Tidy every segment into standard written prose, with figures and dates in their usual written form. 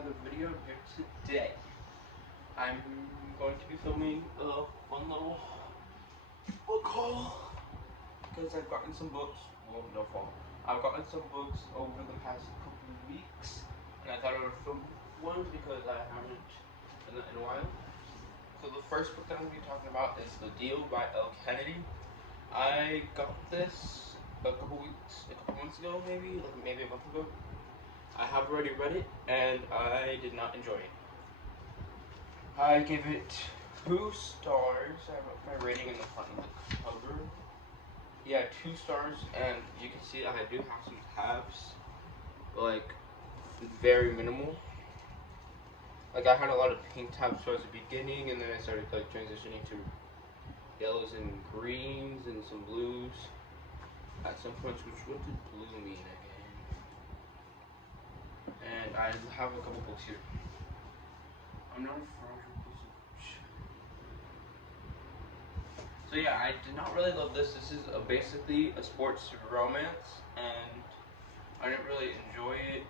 another video here today. I'm going to be filming one little book haul because I've gotten some books. Well, no fault. I've gotten some books over the past couple of weeks, and I thought I would film one because I haven't done that in a while. So the first book that I'm going to be talking about is The Deal by L. Kennedy. I got this a couple months ago, maybe a month ago. I have already read it, and I did not enjoy it. I gave it 2 stars. I wrote my rating in the front of the cover. Yeah, 2 stars, and you can see I do have some tabs, but like very minimal. Like I had a lot of pink tabs towards the beginning, and then I started like transitioning to yellows and greens and some blues at some points. What did blue mean again? And I have a couple books here. I'm not a frozen books. So yeah, I did not really love this. This is basically a sports romance, and I didn't really enjoy it.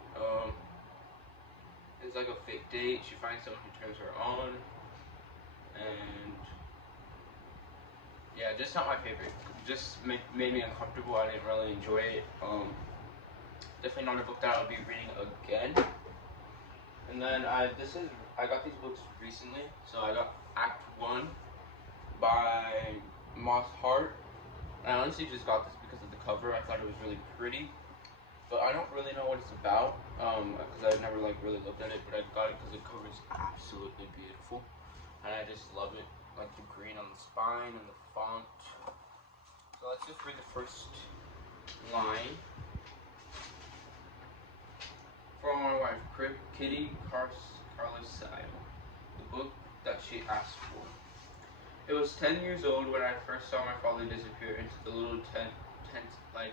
It's like a fake date. She finds someone who turns her on, and yeah, just not my favorite. Just made me uncomfortable. I didn't really enjoy it. Definitely not a book that I'll be reading again. And then I got these books recently. So I got Act 1 by Moss Hart. And I honestly just got this because of the cover. I thought it was really pretty, but I don't really know what it's about because I've never like really looked at it. But I got it because the cover is absolutely beautiful, and I just love it. Like the green on the spine and the font. So let's just read the first line. For my wife, Kitty Carlisle, the book that she asked for. It was 10 years old when I first saw my father disappear into the little tent-like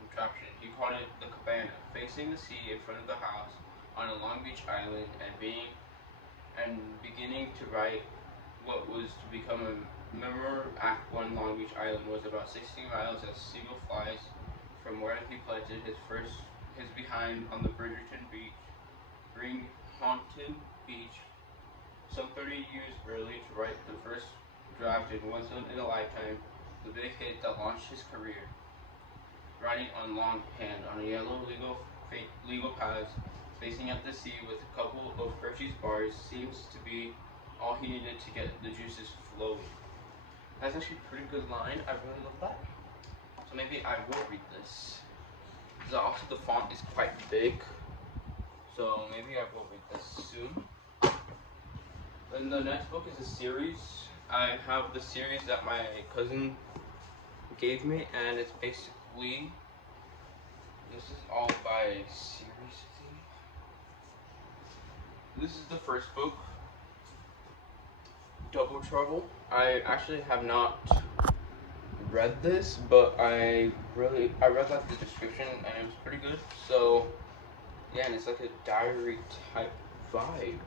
contraption. He called it the cabana, facing the sea in front of the house on a Long Beach island, and beginning to write what was to become a memoir. Act 1 Long Beach Island was about 16 miles as seagull flies from where he planted his behind on the Haunted Beach, some 30 years early, to write the first draft in once in a lifetime, the big hit that launched his career. Riding on longhand on a yellow legal paths, facing at the sea with a couple of Hershey's bars seems to be all he needed to get the juices flowing. That's actually a pretty good line. I really love that. So maybe I will read this. Also, the font is quite big, so maybe I will read this soon. Then the next book is a series. I have the series that my cousin gave me, and it's basically, this is all by series, I think. This is the first book, Double Trouble. I actually have not read this, but I read like the description, and it was pretty good. So yeah, and it's like a diary type vibe.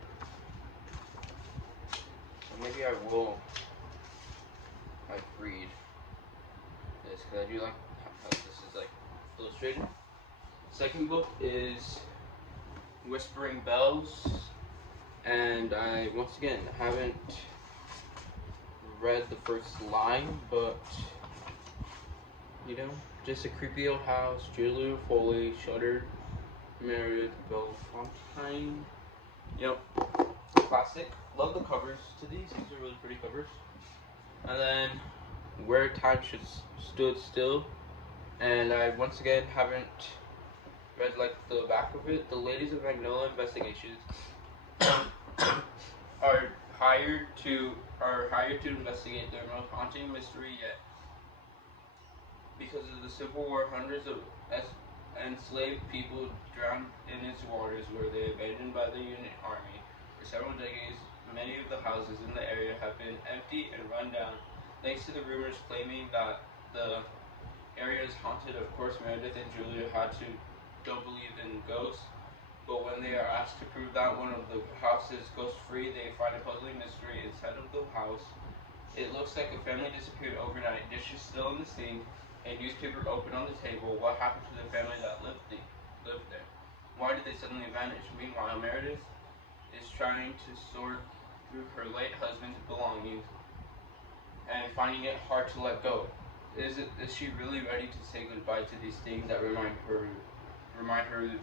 So maybe I will like read this because I do like how this is like illustrated. Second book is Whispering Bells, and I once again haven't read the first line, but you know, just a creepy old house, Julia Foley, shuttered, Meredith Bellefontaine. Yep, classic. Love the covers to these. These are really pretty covers. And then Where Time Stood Still, and I once again haven't read like the back of it. The ladies of Magnolia Investigations are hired to investigate their most haunting mystery yet. Because of the Civil War, hundreds of enslaved people drowned in its waters were they abandoned by the Union Army. For several decades, many of the houses in the area have been empty and run down, thanks to the rumors claiming that the area is haunted. Of course, Meredith and Julia don't believe in ghosts, but when they are asked to prove that one of the houses is ghost-free, they find a puzzling mystery inside of the house. It looks like a family disappeared overnight, dishes still in the sink, a newspaper open on the table. What happened to the family that lived there? Why did they suddenly vanish? Meanwhile, Meredith trying to sort through her late husband's belongings and finding it hard to let go. Is she really ready to say goodbye to these things that remind her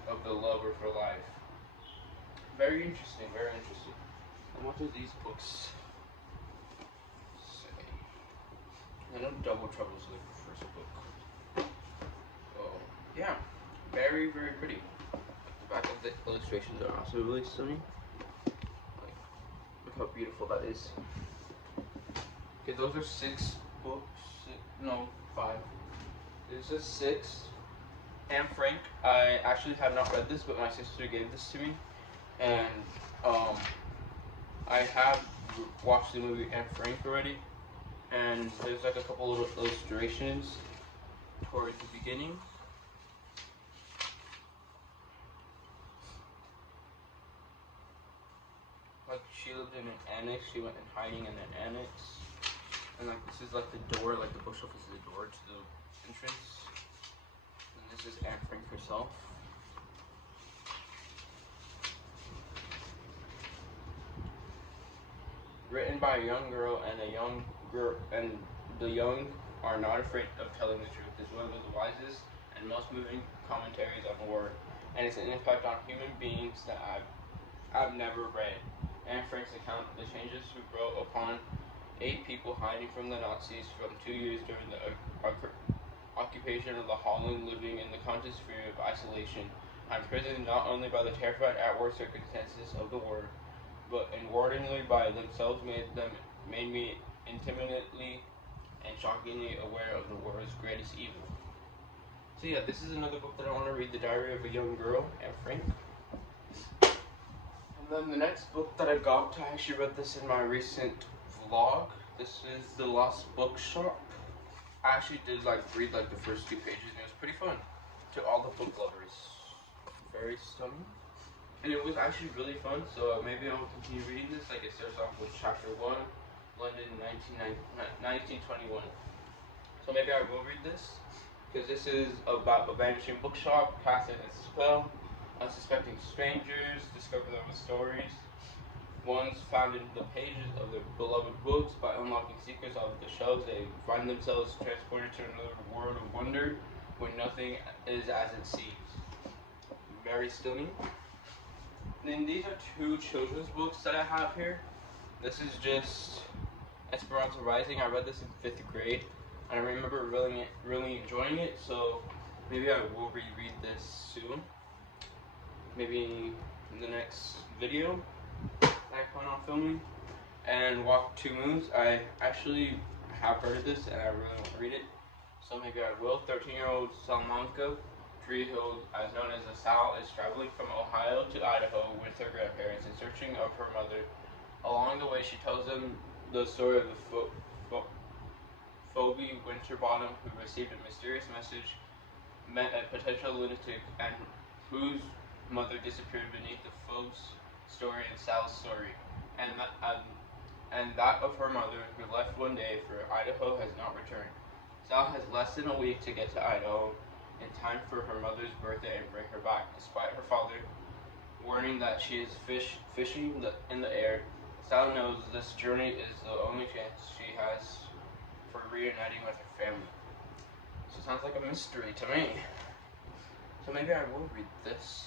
of the love of her life? Very interesting, very interesting. And what do these books say? I know Double Trouble is like the first book. Oh, yeah, very, very pretty. The back of the illustrations are also really stunning. Like, look how beautiful that is. Okay, those are 6 books. No, 5. This is 6. Anne Frank. I actually have not read this, but my sister gave this to me, and I have watched the movie Anne Frank already, and there's like a couple little illustrations towards the beginning. Like, she lived in an annex, she went in hiding in an annex, and like this is like the door, like the bookshelf is the door to the entrance, and this is Anne Frank herself. Written by a young girl, and the young are not afraid of telling the truth. It's one of the wisest and most moving commentaries on war, and it's an impact on human beings that I've never read. Anne Frank's account of the changes who wrote upon 8 people hiding from the Nazis from 2 years during the occupation of the Holland, living in the constant fear of isolation, imprisoned not only by the terrified outward circumstances of the war, but inwardly by themselves made me intimately and shockingly aware of the war's greatest evil. So yeah, this is another book that I want to read, The Diary of a Young Girl, Anne Frank. And then the next book that I got, I actually read this in my recent vlog. This is The Lost Bookshop. I actually did read the first 2 pages, and it was pretty fun. To all the book lovers. Very stunning. And it was actually really fun, so maybe I'll continue reading this. Like, it starts off with chapter 1, London 1921. So maybe I will read this, because this is about a vanishing bookshop, cast in its spell. Unsuspecting strangers discover their own stories, ones found in the pages of their beloved books. By unlocking secrets off the shelves, they find themselves transported to another world of wonder where nothing is as it seems. Very stunning. Then these are 2 children's books that I have here. This is just Esperanza Rising. I read this in 5th grade, and I remember really enjoying it, so maybe I will reread this soon. Maybe in the next video that I plan on filming. And Walk Two Moons. I actually have heard of this, and I really want to read it, so maybe I will. 13-year-old Salamanca Treehill, as known as Sal, is traveling from Ohio to Idaho with her grandparents in searching of her mother. Along the way, she tells them the story of the Phoebe Winterbottom, who received a mysterious message, met a potential lunatic, and whose mother disappeared beneath the Phoebe's story and Sal's story, and that of her mother, who left one day for Idaho, has not returned. Sal has less than a week to get to Idaho in time for her mother's birthday and bring her back. Despite her father warning that she is fishing in the air, Sal knows this journey is the only chance she has for reuniting with her family. So it sounds like a mystery to me. So maybe I will read this.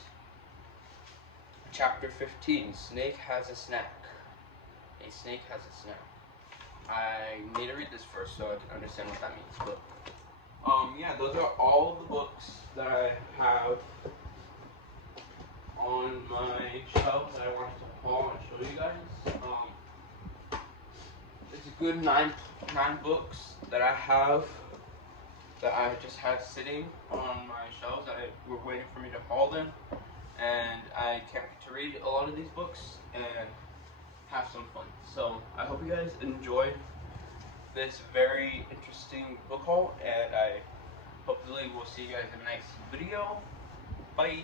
Chapter 15, Snake Has a Snack. A snake has a snack. I need to read this first so I can understand what that means. But yeah, those are all the books that I have on my shelf that I wanted to haul and show you guys. It's a good nine books that I have that I just had sitting on my shelves that were waiting for me to haul them, and I can't wait to read a lot of these books and have some fun. So I hope you guys enjoy this very interesting book haul, and I hopefully will see you guys in the next video. Bye!